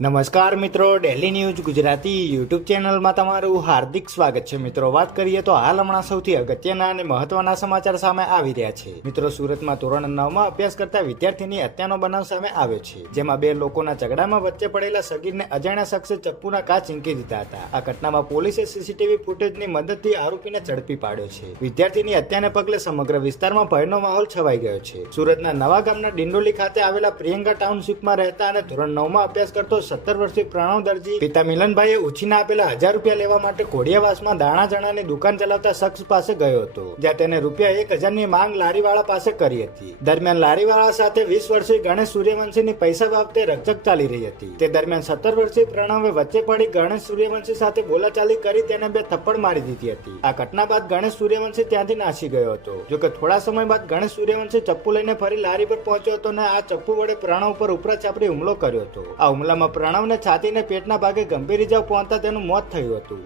નમસ્કાર મિત્રો, daily news Gujarati YouTube ચેનલમાં તમારું હાર્દિક સ્વાગત છે. મિત્રો, વાત કરીએ તો હાલ હમણાં સૌથી અગત્યના અને મહત્વના સમાચાર સામે આવી રહ્યા છે. મિત્રો, સુરતમાં ધોરણ 9માં અભ્યાસ કરતા વિદ્યાર્થીની હત્યાનો બનાવ સામે આવ્યો છે, જેમાં બે લોકોના ઝઘડામાં વચ્ચે પડેલા સગીરને અજાણ્યા શખ્સે ચપ્પુના ઘા ઝીંકી દીધા હતા. આ ઘટનામાં પોલીસે સીસીટીવી ફૂટેજની મદદથી આરોપીને ઝડપી પાડ્યો છે. વિદ્યાર્થીની હત્યાને પગલે સમગ્ર વિસ્તારમાં ભયનો માહોલ છવાઈ ગયો છે. સુરતના નવા ગામના ડિંડોલી ખાતે આવેલા પ્રિયંકા ટાઉનશીપમાં રહેતા અને ધોરણ 9માં અભ્યાસ કરતો 17 વર્ષીય પ્રણવ દરજી પિતા મિલનભાઈએ ઉછીના આપેલા 1000 રૂપિયા લેવા માટે કોડિયાવાસમાં દાણા ચણાની દુકાન ચલાવતા શખ્સ પાસે ગયો હતો, જ્યાં તેને રૂપિયા 1000ની માંગ લારીવાળા પાસે કરી હતી. દરમિયાન લારીવાળા સાથે 20 વર્ષીય ગણેશ સૂર્યવંશીની પૈસા બાબતે રકઝક ચાલી રહી હતી. તે દરમિયાન 17 વર્ષીય પ્રણવે વચ્ચે પડી ગણેશ સૂર્યવંશી સાથે બોલાચાલી કરી તેને 2 થપ્પડ મારી દીધી હતી. આ ઘટના બાદ ગણેશ સૂર્યવંશી ત્યાંથી નાસી ગયો હતો. જોકે થોડા સમય બાદ ગણેશ સૂર્યવંશી ચપ્પુ લઈને ફરી લારી પર પહોંચ્યો હતો અને આ ચપ્પુ વડે પ્રણવ પર ઉપરા છાપરી હુમલો કર્યો હતો. આ હુમલામાં પ્રણવને છાતી અને પેટના ભાગે ગંભીર ઇજાઓ પહોંચતા તેનું મોત થયું હતું.